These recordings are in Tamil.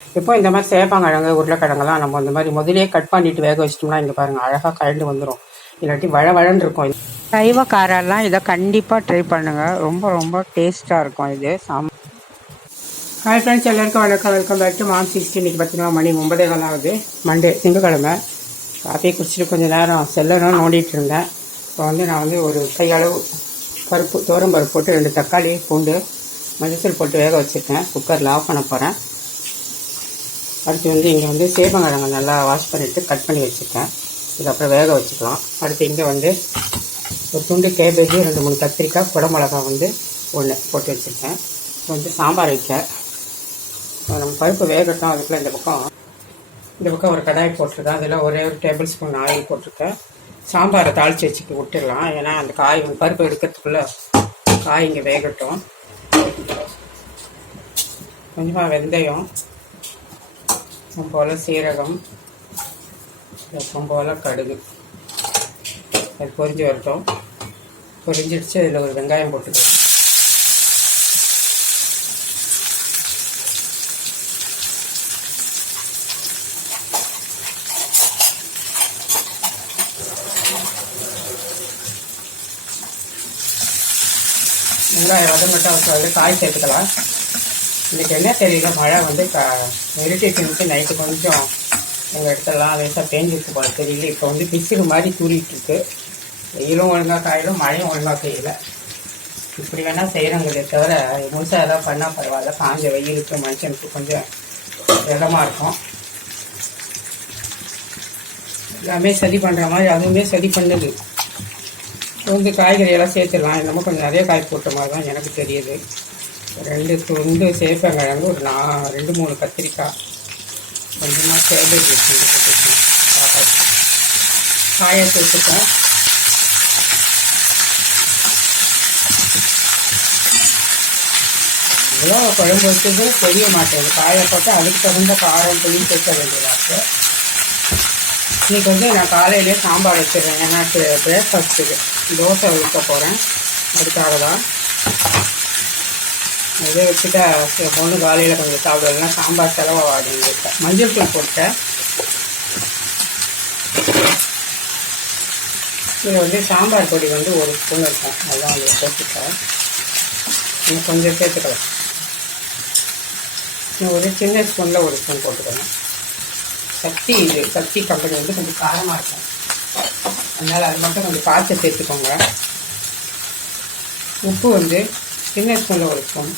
இப்போ இந்த மாதிரி சேப்பங்கிழங்கு உருளைக்கிழங்கெல்லாம் நம்ம இந்த மாதிரி முதலே கட் பண்ணிட்டு வேக வச்சிட்டோம்னா இங்கே பாருங்கள் அழகாக கழண்டு வந்துடும் இல்லாட்டி வழ வழன்னு இருக்கும். சைவக்காரெல்லாம் இதை கண்டிப்பாக ட்ரை பண்ணுங்கள் ரொம்ப ரொம்ப டேஸ்ட்டாக இருக்கும் இது. சாம் ஹாய் ஃப்ரெண்ட்ஸ் எல்லாருக்கும் வணக்கம். Welcome back to mom sixty இன்னைக்கு பார்த்தீங்கன்னா மணி ஒன்பதே கால் ஆகுது மண்டே திங்கக்கிழமை. காஃபி குடிச்சிட்டு கொஞ்சம் நேரம் செல்லணும் நோண்டிட்டு இருந்தேன். இப்போ வந்து நான் வந்து ஒரு கையளவு பருப்பு தோரம் பருப்பு போட்டு ரெண்டு தக்காளி பூண்டு மஞ்சத்தூள் போட்டு வேக வச்சுருக்கேன். குக்கரில் ஆஃப் பண்ண போகிறேன் அடுத்து வந்து இங்கே வந்து சேப்பங்கிழங்கு நல்லா வாஷ் பண்ணிவிட்டு கட் பண்ணி வச்சுருக்கேன். இதுக்கப்புறம் வேக வச்சுக்கலாம். அடுத்து இங்கே வந்து ஒரு துண்டு கேபேஜ் ரெண்டு மூணு கத்திரிக்காய் குடமிளகா வந்து ஒன்று போட்டு வச்சுருக்கேன். இப்போ வந்து சாம்பார் வைக்க. நம்ம பருப்பு வேகட்டும் அதுக்குள்ளே இந்த பக்கம். இந்த பக்கம் ஒரு கடாய் போட்டிருக்கேன். அதில் ஒரே ஒரு டேபிள் ஸ்பூன் ஆயில் போட்டிருக்கேன். சாம்பாரை தாளித்து வச்சுட்டு விட்டுடலாம். ஏன்னா அந்த காய் பருப்பு எடுக்கிறதுக்குள்ளே காய் இங்கே வேகட்டும். கொஞ்சமாக வெந்தயம் போல் சீரகம் எப்பவும் போல் கடுகு. அது பொரிஞ்சு வரட்டும். பொரிஞ்சிடுச்சு. அதில் ஒரு வெங்காயம் போட்டுக்கலாம். வெங்காயம் வதங்கட்டும் வந்து காய் சேர்த்துக்கலாம். இன்னைக்கு என்ன தெரியல மழை வந்து க இருட்டிட்டு இருந்துச்சு நைட்டு கொஞ்சம் எங்கள் இடத்துலலாம் லேசாக பேஞ்சிருக்கு போல தெரியல. இப்போ வந்து பிசுறு மாதிரி தூரிட்டு இருக்கு. வெயிலும் ஒழுங்காக காயிலும் மழையும் ஒழுங்காக பெய்யல. இப்படி வேணால் செய்கிறோங்களே தவிர முழுசாக எதாவது பண்ணால் பரவாயில்ல. காஞ்ச வெயிலுக்கு மனுஷனுக்கு கொஞ்சம் இடமா இருக்கும். எல்லாமே சரி பண்ணுற மாதிரி அதுவுமே சரி பண்ணுது. வந்து காய்கறி எல்லாம் சேர்த்துடலாம். என்னமோ கொஞ்சம் நிறைய காய் போட்ட மாதிரி தான் எனக்கு தெரியுது. ரெண்டு துண்டு சேப்பங்கிழங்கு ஒரு நா ரெண்டு மூணு கத்திரிக்காய். கொஞ்சமாக கேபேஜ் வச்சு போட்டுருக்கோம் காயை சேர்த்துப்போம். இவ்வளோ குழம்பு வச்சது தெரிய மாட்டேங்குது. காயை போட்டு அதுக்கு தகுந்த காரம் புளி சேர்க்க வேண்டியதாக இன்னைக்கு வந்து நான் காலையிலேயே சாம்பார் வச்சிடுறேன். ஏன்னா பிரேக்ஃபாஸ்ட்டுக்கு தோசை ஊற்ற போகிறேன் அதுக்காக தான் இதை வச்சுட்டா என் பொண்ணு காலையில் கொஞ்சம் சாப்பிடலாம் சாம்பார் செலவாகுது மஞ்சள் தூள் போட்டேன். இது வந்து சாம்பார் பொடி வந்து ஒரு ஸ்பூன் இருக்கும் அதுதான் அதில் போட்டுட்டேன். இன்னும் கொஞ்சம் சேர்த்துக்கலாம். இன்னும் ஒரு சின்ன ஸ்பூனில் ஒரு ஸ்பூன் போட்டுக்கணும். சக்தி இது. சக்தி கம்பெனி வந்து கொஞ்சம் காரமாக இருக்கும். அதனால் அது மட்டும் கொஞ்சம் பார்த்து சேர்த்துக்கோங்க. உப்பு வந்து சின்ன ஸ்பூனில் ஒரு ஸ்பூன்.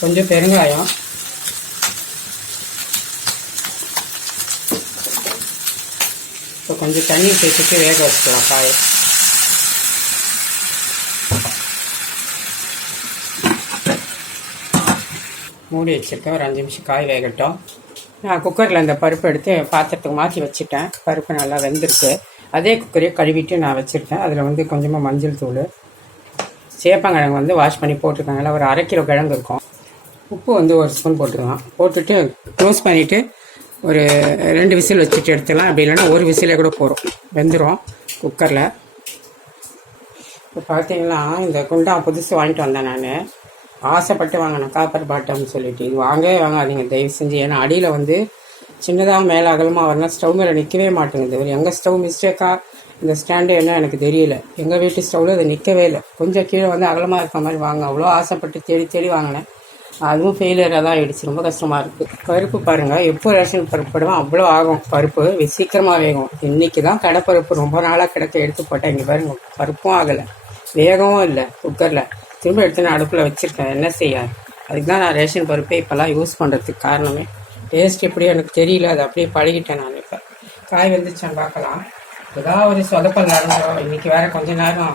கொஞ்சம் பெருங்காயம். இப்போ கொஞ்சம் தண்ணி சேர்த்துட்டு வேக வச்சுக்கலாம் காயை. மூடி வச்சுருக்கேன். ஒரு அஞ்சு நிமிஷம் காய் வேகட்டும். நான் குக்கரில் அந்த பருப்பு எடுத்து பாத்திரத்துக்கு மாற்றி வச்சுட்டேன். பருப்பு நல்லா வெந்திருக்கு. அதே குக்கரையே கழுவிட்டு நான் வச்சுருக்கேன். அதில் வந்து கொஞ்சமாக மஞ்சள் தூள் சேப்பங்கிழங்கு வந்து வாஷ் பண்ணி போட்டிருக்கேன் நல்லா ஒரு அரை கிலோ கிழங்கு இருக்கும். உப்பு வந்து ஒரு ஸ்பூன் போட்டுக்கலாம். போட்டுட்டு க்ளோஸ் பண்ணிவிட்டு ஒரு ரெண்டு விசில் வச்சுட்டு எடுத்துக்கலாம் அப்படி இல்லைன்னா ஒரு விசிலே கூட போகிறோம் வெந்துடும் குக்கரில். இப்போ பார்த்தீங்கன்னா இந்த குண்டா புதுசு வாங்கிட்டு வந்தேன் நான். ஆசைப்பட்டு வாங்கினேன் காப்பர் பாட்டம்னு சொல்லிட்டு. இது வாங்கவே வாங்காதீங்க. தயவு செஞ்சு. ஏன்னா அடியில் வந்து சின்னதாக மேலே அகலமாக வரணும் ஸ்டவ் மேலே நிற்கவே மாட்டேங்குது. ஒரு எங்கள் ஸ்டவ் மிஸ்டேக்காக இந்த ஸ்டாண்டு என்ன எனக்கு தெரியல. எங்கள் வீட்டு ஸ்டவ்வில் அது நிற்கவே இல்லை. கொஞ்சம் கீழே வந்து அகலமாக இருக்க மாதிரி வாங்க. அவ்வளோ ஆசைப்பட்டு தேடி தேடி வாங்கினேன். அதுவும் ஃபெயிலியராக தான் ஆகிடுச்சு ரொம்ப கஷ்டமாக இருக்குது பருப்பு பாருங்கள் எப்போ ரேஷன் பருப்பு போடுவோம் அவ்வளோ ஆகும். பருப்பு சீக்கிரமாக வேகும். இன்றைக்கி தான் கடப்பருப்பு ரொம்ப நாளாக கிடக்க எடுத்து போட்டேன். இங்கே பாருங்க. பருப்பும் ஆகலை. வேகவும் இல்லை. குக்கரில் திரும்ப எடுத்து நான் அடுப்பில் வச்சுருக்கேன். என்ன செய்ய? அதுக்கு தான் நான் ரேஷன் பருப்பே இப்போல்லாம் யூஸ் பண்ணுறதுக்கு காரணமே. டேஸ்ட் எப்படியோ எனக்கு தெரியல. அது அப்படியே பழகிட்டேன் நான் இப்போ. காய் வந்துச்சான்னு பார்க்கலாம். ஏதாவது ஒரு சொதப்பல் நடந்தோம் இன்றைக்கி வேறு கொஞ்ச நேரம்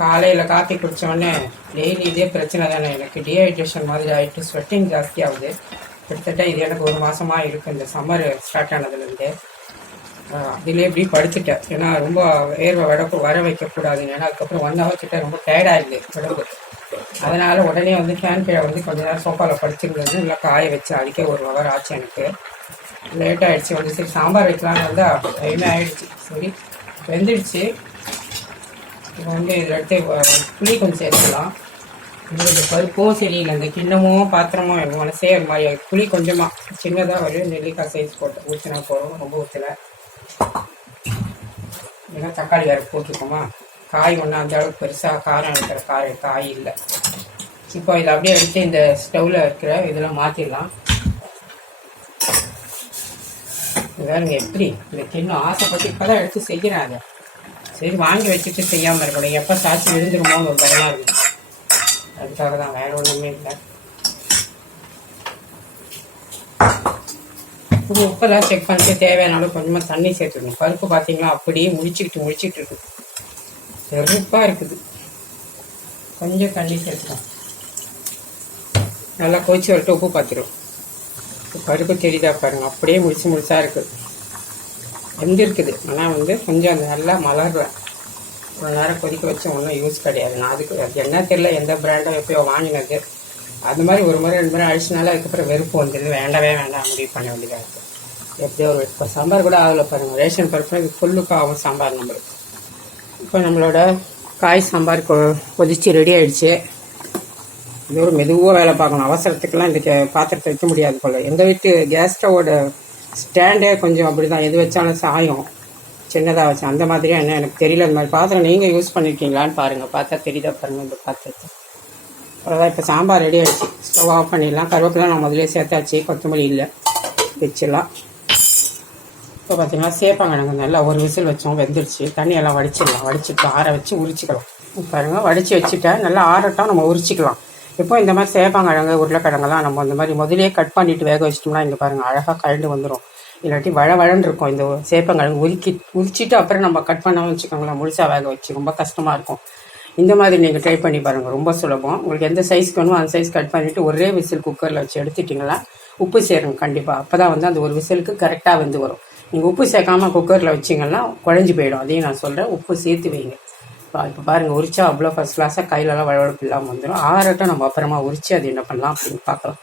காலையில் காஃபி குடித்தோடனே டெய்லி இதே பிரச்சனை தானே. எனக்கு டீஹைட்ரேஷன் மாதிரி ஆகிட்டு ஸ்வெட்டிங் ஜாஸ்தியாகுது கிட்டத்தட்ட இது எனக்கு ஒரு மாதமாக இருக்குது இந்த சம்மர் ஸ்டார்ட் ஆனதுலேருந்து. அதிலே இப்படி படுத்துட்டேன். ஏன்னா ரொம்ப வேர்வை வட வர வைக்கக்கூடாது ஏன்னா அதுக்கப்புறம் ஒன் ஹவர் கிட்ட ரொம்ப டயர்டாகிடுது உடம்பு. அதனால் உடனே வந்து ஃபேன் கீழே வந்து கொஞ்ச நேரம் சோஃபாவில் படுத்திருந்தது நல்லா காய வச்சு அடிக்க ஒரு ஹவர் ஆச்சு எனக்கு. லேட் ஆகிடுச்சு வந்து சரி சாம்பார் வைக்கலான்னு வந்து டைமே ஆகிடுச்சு சரி வெந்துடுச்சு. இப்போ வந்து இதில் எடுத்து புளி கொஞ்சம் சேர்த்துக்கலாம். இந்த பருப்பும் சரியில்லை இந்த கிண்ணமும் பாத்திரமும் மனசே ஒரு மாதிரி ஆகிடுச்சு புளி கொஞ்சமாக சின்னதாக ஒரு நெல்லிக்காய் சைஸ் போட்டு ஊற்றினா போகிறோம் ரொம்ப ஊற்றலை ஏன்னா தக்காளி வேறு போட்டிருக்கோமா? காய் ஒன்றும் அந்த அளவுக்கு பெருசாக காரம் இருக்கிற காய் காய் இல்லை. இப்போ இதை அப்படியே எடுத்து இந்த ஸ்டவ்வில் இருக்கிற இதெல்லாம் மாற்றிடலாம் வேறுங்க எப்படி இந்த கிண்ணம் ஆசைப்பட்டு இப்போ தான் எடுத்து செய்கிறேன் அதை. சரி வாங்கி வச்சுட்டு செய்யாமல் இருக்கணும் எப்போ சாட்சி விழுந்துருமோ ஒரு பயமாக இருக்குது. அதுக்காக தான் வேற ஒன்றுமே இல்லை. உப்பெல்லாம் செக் பண்ணிட்டு தேவையானாலும் கொஞ்சமாக தண்ணி சேர்த்துக்கணும். பருப்பு பார்த்தீங்கன்னா அப்படியே முடிச்சுக்கிட்டு முழிச்சிட்டு இருக்கு. வெறுப்பாக இருக்குது. கொஞ்சம் தண்ணி சேர்க்கலாம் நல்லா கொதிச்சு வரட்டு உப்பு பார்த்துரும் பருப்பு தெரியுதா பாருங்கள் அப்படியே முடிச்சு முடிச்சா இருக்குது. வெந்திருக்குது ஆனால் வந்து கொஞ்சம் அந்த நல்லா மலர்றேன் ஒரு நேரம் கொதிக்க வச்சு ஒன்றும் யூஸ் கிடையாது. நான் அதுக்கு அது என்ன தெரியல எந்த பிராண்டோ எப்பயோ வாங்கினது. அது மாதிரி ஒரு முறை ரெண்டு முறை அடிச்சனால அதுக்கப்புறம் வெறுப்பு வந்துடுது வேண்டவே வேண்டாம் முடிவு பண்ண வேண்டியதாக இருக்குது எப்படியோ ஒரு இப்போ சாம்பார் கூட ஆகலை பாருங்கள் ரேஷன் பருப்பு இது ஃபுல்லுக்கு ஆகும் சாம்பார் நம்மளுக்கு. இப்போ நம்மளோட காய் சாம்பார் கொ- கொதிச்சு ரெடி ஆகிடுச்சு இது ஒரு மெதுவாக வேலை பார்க்கணும். அவசரத்துக்கெலாம் இந்த கே- பாத்திரத்தை வைக்க முடியாது போல். எங்கள் வீட்டு கேஸ் ஸ்டவோட ஸ்டாண்டே கொஞ்சம் அப்படி தான் எது வச்சாலும் சாயம். சின்னதாக வச்சேன் அந்த மாதிரியே என்ன எனக்கு தெரியல. இந்த மாதிரி பாத்திரம் நீங்கள் யூஸ் பண்ணியிருக்கீங்களான்னு பாருங்கள் பார்த்தா தெரியுதா பாருங்கள் இந்த பாத்திரத்தை. அவ்வளோதான் இப்போ சாம்பார் ரெடி ஆகிடுச்சு ஸ்டவ் ஆஃப் பண்ணிடலாம். கருவேப்பிலாம் நான் முதலே சேர்த்தாச்சு. கொத்தமல்லி இல்லை. வச்சிடலாம். இப்போ பார்த்தீங்கன்னா சேப்பாங்கிழங்கு நல்லா ஒரு விசில் வச்சோம் வெந்துருச்சு. தண்ணியெல்லாம் வடிச்சிடலாம். வடிச்சிட்டு ஆற வச்சு உரிச்சிக்கலாம். பாருங்க வடித்து வச்சுட்டேன். நல்லா ஆறட்டும் நம்ம உரிச்சிக்கலாம். இப்போ இந்த மாதிரி சேப்பாங்கிழங்கு உருளைக்கிழங்கெல்லாம் நம்ம இந்த மாதிரி முதலே கட் பண்ணிட்டு வேக வச்சிட்டோம்னா இங்கே பாருங்க அழகாக கழண்டு வந்துடும் இல்லாட்டி வழ வழன்னு இருக்கும் இந்த சேப்பங்கிழங்கு உருக்கி உரிச்சிட்டு அப்புறம் நம்ம கட் பண்ணாமல் வச்சுக்கோங்களேன் முழுசாக வேக வச்சு ரொம்ப கஷ்டமாக இருக்கும். இந்த மாதிரி நீங்கள் ட்ரை பண்ணி பாருங்கள் ரொம்ப சுலபம். உங்களுக்கு எந்த சைஸ்க்கு வேணுமோ அந்த சைஸ் கட் பண்ணிவிட்டு ஒரே விசில் குக்கரில் வச்சு எடுத்துட்டிங்களா உப்பு சேருங்க கண்டிப்பாக அப்போ தான் வந்து அந்த ஒரு விசிலுக்கு கரெக்டாக வந்து வரும். நீங்கள் உப்பு சேர்க்காமல் குக்கரில் வச்சிங்கன்னா குழஞ்சி போயிடும். அதையும் நான் சொல்கிறேன் உப்பு சேர்த்து வைங்க. இப்போ பாருங்கள் உரிச்சா அவ்வளோ ஃபஸ்ட் கிளாஸாக கையிலலாம் வளவழப்பு இல்லாமல் வந்துடும் ஆறட்டும் நம்ம அப்புறமா உரிச்சு அது என்ன பண்ணலாம் அப்படின்னு பார்க்கலாம்.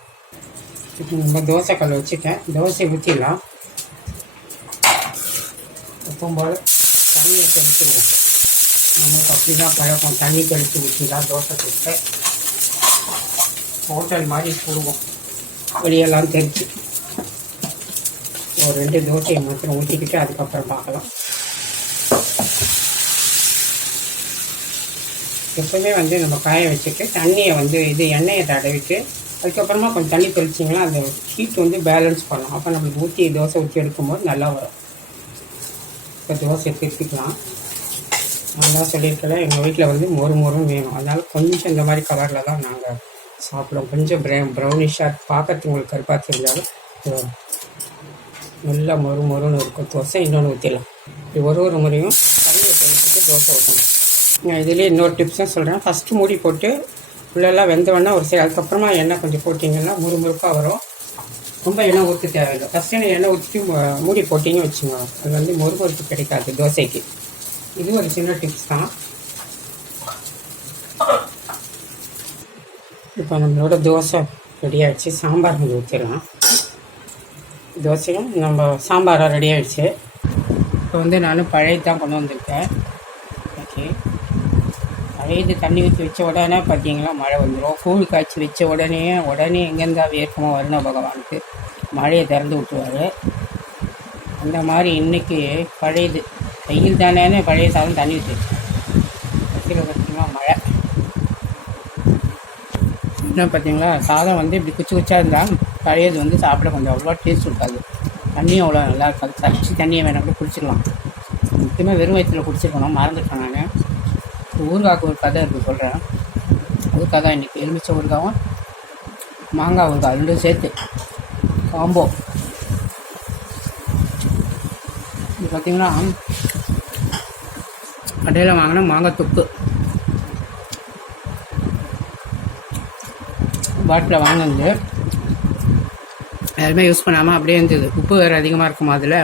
இப்போ நம்ம தோசை கல் வச்சுட்டேன். தோசை ஊற்றிடலாம் எப்பவும் தண்ணியை தெளிச்சுடுவோம். நமக்கு அப்படி தான் பழக்கம். தண்ணி தெளித்து ஊற்றி தான் தோசை கொடுத்து ஹோட்டல் மாதிரி போடுவோம் வெளியெல்லாம் தெரிச்சு ஒரு ரெண்டு தோசையை மாத்திரம் ஊற்றிக்கிட்டு அதுக்கப்புறம் பார்க்கலாம். எப்பவுமே வந்து நம்ம காய வச்சுட்டு தண்ணியை வந்து இது எண்ணெயை தடவிட்டு அதுக்கப்புறமா கொஞ்சம் தண்ணி தெளிச்சிங்கன்னா அந்த ஹீட் வந்து பேலன்ஸ் பண்ணலாம் அப்போ நம்மளுக்கு ஊற்றி தோசை ஊற்றி எடுக்கும்போது நல்லா வரும். இப்போ தோசை திருப்பிக்கலாம். நான் தான் சொல்லியிருக்கல எங்கள் வீட்டில் வந்து மொறு மொறும் வேணும். அதனால் கொஞ்சம் இந்த மாதிரி கலரில் தான் நாங்கள் சாப்பிடுவோம். கொஞ்சம் ப்ரே ப்ரௌனிஷாக பார்க்கறதுக்கு உங்களுக்கு கருப்பாக தெரிஞ்சாலும் நல்லா மொறு மொறுன்னு இருக்கும். தோசை இன்னொன்று ஊற்றிடலாம் இப்படி ஒரு ஒரு முறையும் தண்ணியை தெளிச்சுட்டு தோசை ஊற்றணும் நான் இதுலேயே இன்னொரு டிப்ஸும் சொல்கிறேன் ஃபஸ்ட்டு மூடி போட்டு உள்ளெல்லாம் வெந்தவொடனே ஒரு சரி அதுக்கப்புறமா எண்ணெய் கொஞ்சம் போட்டிங்கன்னா முறுமுறுப்பாக வரும். ரொம்ப எண்ணெய் ஊற்ற தேவையில்லை. ஃபஸ்ட்டு எண்ணெய் ஊற்றிட்டு மூடி போட்டிங்க வச்சுங்க அது வந்து மொறுமொறுப்பு கிடைக்காது தோசைக்கு. இது ஒரு சின்ன டிப்ஸ் தான். இப்போ நம்மளோட தோசை ரெடி சாம்பார் கொஞ்சம் ஊற்றிடலாம் தோசையும் நம்ம சாம்பாரும் ரெடி ஆகிடுச்சு இப்போ வந்து நான் பழைய தான் கொண்டு வந்திருக்கேன். ஓகே பழையது தண்ணி ஊற்றி வச்ச உடனே பார்த்தீங்களா மழை வந்துடும் கூழ் காய்ச்சி வச்ச உடனே உடனே எங்கேருந்தா வேர்க்கமாக வருண பகவானுக்கு மழையை திறந்து விட்டுருவாரு. அந்த மாதிரி இன்றைக்கி பழையது வெயில் தானே பழைய சாதம் தண்ணி ஊற்றி வச்சேன் வச்சுருக்க பார்த்தீங்களா மழை. இன்னும் பார்த்தீங்களா சாதம் வந்து இப்படி குச்சி குச்சா இருந்தால் பழையது வந்து சாப்பிட கொஞ்சம் அவ்வளோ டேஸ்ட் இருக்காது. தண்ணியும் அவ்வளோ நல்லா இருக்காது. தரிச்சு தண்ணியை வேணால் கூட குடிச்சிடலாம் முக்கியமாக வெறும் வயிற்றுல குடிச்சிருக்கணும். மறந்துட்டேன் நான். ஊறுகாய்க்கு ஒரு கதை இருக்குது சொல்கிறேன் ஊறுகாய் தான் இன்றைக்கி எலுமிச்சை ஊறுகாவும் மாங்காய் ஊறுகாய் ரெண்டும் சேர்த்து. காம்போ. இது பார்த்தீங்கன்னா கடையில் வாங்கினா மாங்காய் தொக்கு. பாட்டில் வாங்கினது. யாருமே யூஸ் பண்ணாமல் அப்படியே இருந்தது. உப்பு வேறு அதிகமாக இருக்குமா அதில்?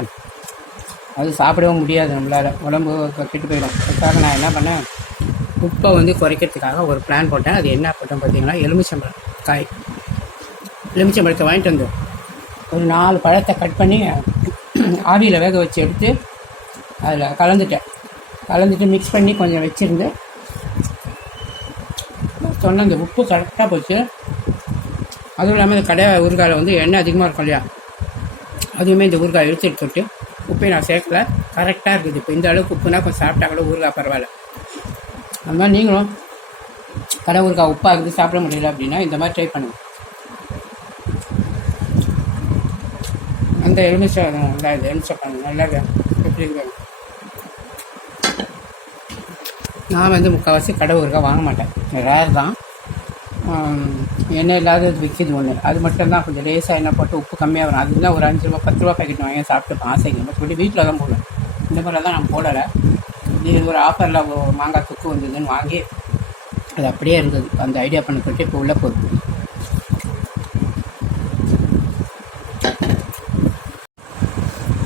அது சாப்பிடவும் முடியாது நம்மளால். உடம்பு கெட்டு போயிடும். அதுக்காக நான் என்ன பண்ணேன்? உப்பை வந்து குறைக்கிறதுக்காக ஒரு பிளான் போட்டேன். அது என்ன போட்டேன் பார்த்தீங்கன்னா எலுமிச்சம்பழம் காய். எலுமிச்சம்பழத்தை வாங்கிட்டு வந்தோம் ஒரு நாலு பழத்தை கட் பண்ணி ஆவியில் வேக வச்சு எடுத்து அதில் கலந்துட்டேன். கலந்துட்டு மிக்ஸ் பண்ணி கொஞ்சம் வச்சுருந்து சொன்ன அந்த உப்பு கரெக்டாக போச்சு. அதுவும் இல்லாமல் இந்த கடை ஊறுகாயில் வந்து எண்ணெய் அதிகமாக இருக்கும் இல்லையா? அதுவுமே இந்த ஊறுகாய் எடுத்து எடுத்துட்டு உப்பை நான் சேர்க்கல. கரெக்டாக இருக்குது. இப்போ இந்த அளவுக்கு உப்புனா கொஞ்சம் சாப்பிட்டா கூட ஊறுகாய் பரவாயில்ல. அந்த மாதிரி நீங்களும் கடை ஊறுகாய் உப்பாக இருக்குது சாப்பிட முடியல அப்படின்னா இந்த மாதிரி ட்ரை பண்ணுங்கள் அந்த எலுமிச்சை நல்லா இது எலுமிச்சை பண்ணுங்க நல்லா எப்படி இருக்கு நான் வந்து முக்கால்வாசி கடை ஊறுகாய் வாங்க மாட்டேன். ரேர் தான். எண்ணெய் இல்லாதது விற்கிது ஒன்று அது மட்டும்தான் கொஞ்சம் லேசாக எண்ணெய் போட்டு உப்பு கம்மியாக வரும். அதுதான் ஒரு அஞ்சு ரூபா பத்து ரூபா பேக்கெட் வாங்கி சாப்பிட்டுப்பேன். ஆசைக்கு மற்றபடி வீட்டில் தான் போடுவேன் இந்த மாதிரி தான் நான் போடலை. இது ஒரு ஆஃபரில் மாங்காய் தொக்கு வந்ததுன்னு வாங்கி அது அப்படியே இருந்தது. அந்த ஐடியா பண்ண போட்டு இப்போ உள்ளே போகுது.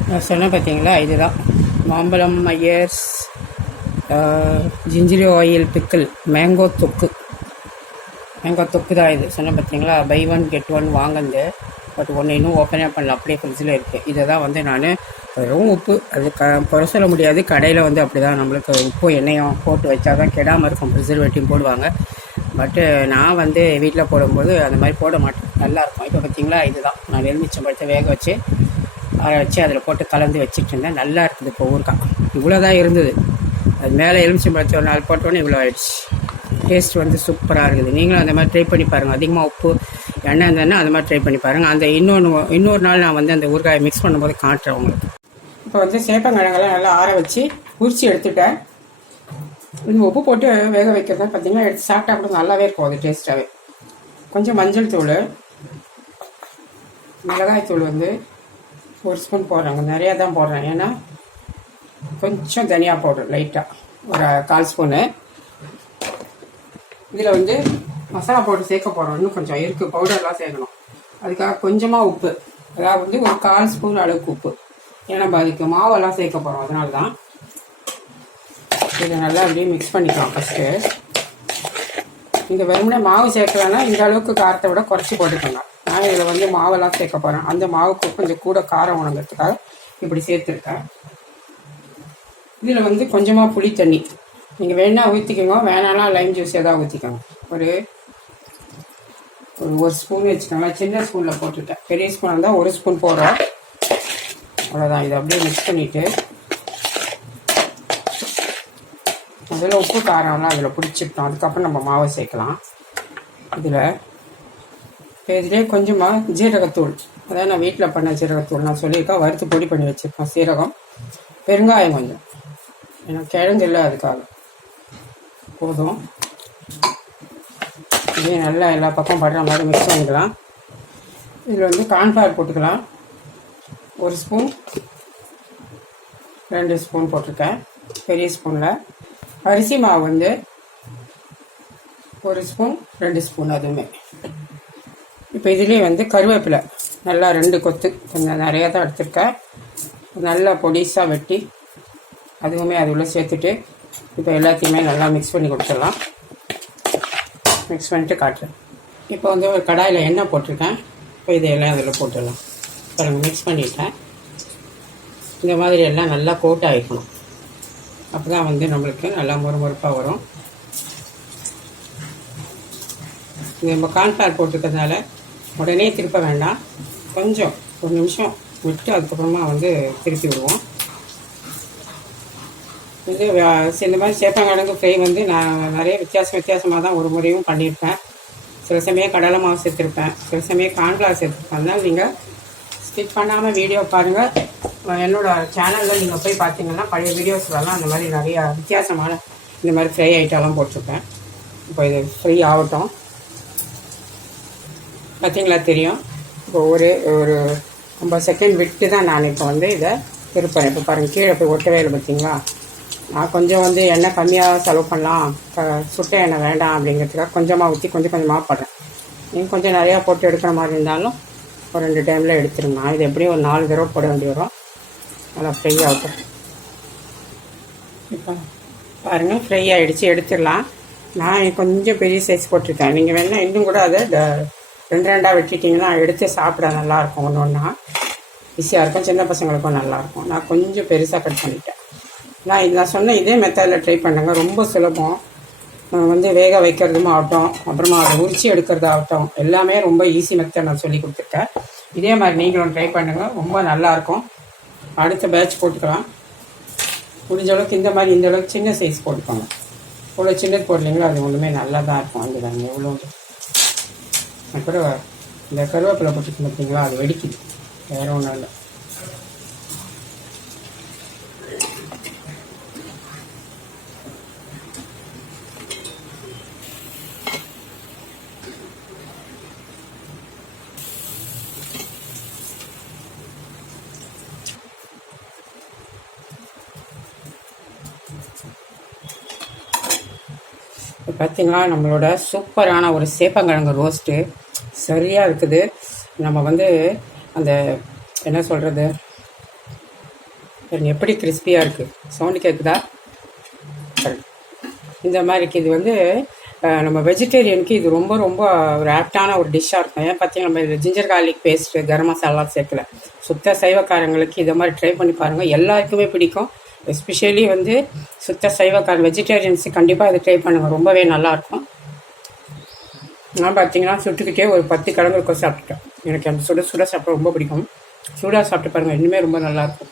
நான் சொன்னேன் பார்த்தீங்களா இதுதான். மாம்பழம் Iyers gingelly oil pickle mango தொக்கு. எங்கே தொக்கு தான் இது? சொன்னேன் பார்த்தீங்களா பை ஒன் கெட் ஒன் வாங்குந்து பட் ஒன்று இன்னும் ஓப்பனே பண்ணல. அப்படியே ஃப்ரிட்ஜில் இருக்குது இதை தான் வந்து நான் வெறும் உப்பு. அது க குறை சொல்ல முடியாது. கடையில் வந்து அப்படி தான் நம்மளுக்கு உப்பு எண்ணெயும் போட்டு வச்சா தான் கெடாமல் இருக்கும். ப்ரிசர்வேட்டிவ் போடுவாங்க. பட்டு நான் வந்து வீட்டில் போடும்போது அந்த மாதிரி போட மாட்டேன். நல்லாயிருக்கும் இப்போ பார்த்தீங்களா இதுதான். நான் எலுமிச்சம் பழத்தை வேக வச்சு ஆற வச்சு அதில் போட்டு கலந்து வச்சுட்டு இருந்தேன். நல்லா இருக்குது இப்போ ஊருக்கா இவ்வளோ தான் இருந்தது. அது மேலே எலுமிச்சம்பழத்தை ஒரு நாள் போட்டோன்னே இவ்வளோ ஆயிடுச்சு. டேஸ்ட் வந்து சூப்பராக இருக்குது. நீங்களும் அந்த மாதிரி ட்ரை பண்ணி பாருங்கள் அதிகமாக உப்பு எண்ணெய் இருந்ததுன்னா அந்த மாதிரி ட்ரை பண்ணி பாருங்கள் அந்த இன்னொன்று இன்னொரு நாள் நான் வந்து அந்த ஊறுகாயை மிக்ஸ் பண்ணும்போது காட்டுறேன் உங்களுக்கு. இப்போ வந்து சேப்பங்கிழங்கெல்லாம் நல்லா ஆற வச்சு உரிச்சி எடுத்துட்டேன். உப்பு போட்டு வேக வைக்கிறது பார்த்தீங்கன்னா எடுத்து சாப்பிட்டா கூட நல்லாவே இருக்கும் அது டேஸ்ட்டாகவே கொஞ்சம் மஞ்சள் தூள் மிளகாய் தூள் வந்து ஒரு ஸ்பூன் போடுறாங்க. நிறையா தான் போடுறேன். ஏன்னா கொஞ்சம் தனியாக போடுறேன் லைட்டாக ஒரு கால் ஸ்பூனு இதில் வந்து மசாலா பவுடர் சேர்க்க போகிறோம் இன்னும் கொஞ்சம் இருக்குது பவுடர்லாம் சேர்க்கணும். அதுக்காக கொஞ்சமாக உப்பு. அதாவது வந்து ஒரு கால் ஸ்பூன் அளவுக்கு உப்பு. ஏன்னா நம்ம அதுக்கு மாவெல்லாம் சேர்க்க போகிறோம் அதனால தான் இதை நல்லா அப்படியே மிக்ஸ் பண்ணிக்கலாம் ஃபஸ்ட்டு இந்த வெறுமனே மாவு சேர்க்கலன்னா இந்த அளவுக்கு காரத்தை விட குறைச்சி போட்டுக்கோங்க. நான் இதில் வந்து மாவெல்லாம் சேர்க்க போகிறேன் அந்த மாவுக்கு கொஞ்சம் கூட காரம் உணர்ந்ததுக்காக இப்படி சேர்த்துருக்கேன். இதில் வந்து கொஞ்சமாக புளி தண்ணி நீங்கள் வேணா ஊற்றிக்கோங்க வேணாலாம் லைம் ஜூஸ் ஏதாவது ஊற்றிக்கோங்க ஒரு ஒரு ஒரு ஸ்பூன் வச்சுக்கோங்க. சின்ன ஸ்பூனில் போட்டுட்டேன். பெரிய ஸ்பூன் இருந்தால் ஒரு ஸ்பூன் போடுறோம். அவ்வளோதான் இதை அப்படியே மிக்ஸ் பண்ணிவிட்டு முதல்ல உப்பு காரம்லாம் அதில் பிடிச்சிட்டோம் அதுக்கப்புறம் நம்ம மாவை சேர்க்கலாம். இதில் இதிலே கொஞ்சமாக ஜீரகத்தூள். அதாவது நான் வீட்டில் பண்ண ஜீரகத்தூள் நான் சொல்லியிருக்கேன். வறுத்து பொடி பண்ணி வச்சுருக்கேன் சீரகம் பெருங்காயம் கொஞ்சம். ஏன்னா கிழங்கு இல்லை அதுக்காக. போதும். இதே நல்லா எல்லா பக்கம் படுற மாதிரி மிக்ஸ் பண்ணிக்கலாம். இதில் வந்து கார்ன்ஃப்ளவர் போட்டுக்கலாம். ஒரு ஸ்பூன் ரெண்டு ஸ்பூன் போட்டிருக்கேன். பெரிய ஸ்பூனில் அரிசி மாவு வந்து ஒரு ஸ்பூன் ரெண்டு ஸ்பூன் அதுவுமே. இப்போ இதுலேயே வந்து கருவேப்பிலை. நல்லா ரெண்டு கொத்து. கொஞ்சம் நிறையா தான் எடுத்திருக்கேன். நல்லா பொடிசாக வெட்டி அதுவுமே அது சேர்த்துட்டு இப்போ எல்லாத்தையுமே நல்லா மிக்ஸ் பண்ணி கொடுத்துடலாம். மிக்ஸ் பண்ணிட்டு காட்டுறேன் இப்போ வந்து ஒரு கடாயில் எண்ணெய் போட்டிருக்கேன். இப்போ இதையெல்லாம் அதில் போட்டுடலாம். பாருங்கள் மிக்ஸ் பண்ணிட்டேன். இந்த மாதிரி எல்லாம் நல்லா கோட் ஆகிக்கணும். அப்போ தான் வந்து நம்மளுக்கு நல்லா முறுமுறுப்பாக வரும். இது நம்ம கான்ஃபிளவர் போட்டிருக்கிறதுனால உடனே திருப்ப வேண்டாம். கொஞ்சம் ஒரு நிமிஷம் விட்டு அதுக்கப்புறமா வந்து திருப்பி விடுவோம். இது இந்த மாதிரி சேப்பங்கிழங்கு ஃப்ரை வந்து நான் நிறைய வித்தியாசம் வித்தியாசமாக தான் ஒரு முறையும் பண்ணியிருப்பேன். சில சமயம் கடலை மாவு சேர்த்துருப்பேன். சில சமயம் கான்ஃப்ளவர் சேர்த்துருப்பேன். அதனால் நீங்கள் ஸ்கிப் பண்ணாமல் வீடியோ பாருங்கள் என்னோடய சேனலில் நீங்கள் போய் பார்த்தீங்கன்னா பழைய வீடியோஸ்லலாம் அந்த மாதிரி நிறையா வித்தியாசமான இந்த மாதிரி ஃப்ரை ஐட்டம்லாம் போட்டிருப்பேன். இப்போ இது ஃப்ரை ஆகட்டும். பார்த்தீங்களா? தெரியும். இப்போ ஒரு ஒரு ஐம்பது செகண்ட் விட்டு தான் நான் இப்போ வந்து இதை திருப்பேன் இப்போ பாருங்கள் கீழே போய் ஒட்டவே இல்லை பார்த்தீங்களா? நான் கொஞ்சம் வந்து எண்ணெய் கம்மியாக செலவு பண்ணலாம். சுட்ட எண்ணெய் வேண்டாம் அப்படிங்கிறதுக்காக கொஞ்சமாக ஊற்றி கொஞ்சம் கொஞ்சமாக போடுறேன். நீங்கள் கொஞ்சம் நிறையா போட்டு எடுக்கிற மாதிரி இருந்தாலும் ஒரு ரெண்டு டைமில் எடுத்துருங்க. நான் இது எப்படியும் ஒரு நாலு தடவை போட வேண்டி வரும். நல்லா ஃப்ரை ஆகும் இப்போ பாருங்கள் ஃப்ரை ஆகிடுச்சு எடுத்துடலாம். நான் கொஞ்சம் பெரிய சைஸ் போட்டிருக்கேன். நீங்கள் வேணால் இன்னும் கூட அதை ரெண்டு ரெண்டாக வெட்டிட்டிங்கன்னா எடுத்து சாப்பிட நல்லாயிருக்கும் ஒன்று ஒன்றா ஈஸியாக இருக்கும். சின்ன பசங்களுக்கும் நல்லாயிருக்கும் நான் கொஞ்சம் பெருசாக கட் பண்ணிட்டேன். நான் இது நான் சொன்ன இதே மெத்தடில் ட்ரை பண்ணுங்க. ரொம்ப சுலபம். வந்து வேக வைக்கிறதும் ஆகட்டும் அப்புறமா அதை உரிச்சு எடுக்கிறதாகட்டும் எல்லாமே ரொம்ப ஈஸி மெத்தட் நான் சொல்லி கொடுத்துருக்கேன். இதே மாதிரி நீங்களும் ட்ரை பண்ணுங்கள் ரொம்ப நல்லாயிருக்கும் அடுத்த பேட்ச் போட்டுக்கலாம். முடிஞ்ச அளவுக்கு இந்த மாதிரி இந்த அளவுக்கு சின்ன சைஸ் போட்டுக்கோங்க. இவ்வளோ சின்னது போடலீங்களோ? அது ஒன்றுமே நல்லா தான் இருக்கும் அதுதாங்க எவ்வளோ அப்புறம் இந்த கருவேப்பிலை போட்டுக்கணும் பார்த்தீங்களா அது வெடிக்குது. வேற ஒன்றும் இல்லை. பார்த்தீங்களா நம்மளோட சூப்பரான ஒரு சேப்பங்கிழங்கு ரோஸ்ட்டு சரியாக இருக்குது. நம்ம வந்து அந்த என்ன சொல்கிறது எப்படி கிறிஸ்பியாக இருக்குது சவுண்டு கேட்குதா இந்த மாதிரிக்கு இது வந்து நம்ம வெஜிடேரியனுக்கு இது ரொம்ப ரொம்ப ஒரு ஆப்டான ஒரு டிஷ்ஷாக இருக்கும். ஏன் பார்த்தீங்கன்னா நம்ம இதில் ginger garlic paste garam masala சேர்க்கல. சுத்த சைவக்காரங்களுக்கு இதை மாதிரி ட்ரை பண்ணி பாருங்கள் எல்லாருக்குமே பிடிக்கும். எஸ்பெஷலி வந்து சுத்த சைவக்காரன் வெஜிடேரியன்ஸு கண்டிப்பாக இதை ட்ரை பண்ணுங்கள் ரொம்பவே நல்லாயிருக்கும் நான் பார்த்தீங்கன்னா சுட்டுக்கிட்டே ஒரு பத்து கிழங்கு இருக்கும் சாப்பிட்டுட்டேன். எனக்கு அந்த சுட சுட சாப்பிட ரொம்ப பிடிக்கும். சூடாக சாப்பிட்டு பாருங்கள் இன்னுமே ரொம்ப நல்லாயிருக்கும்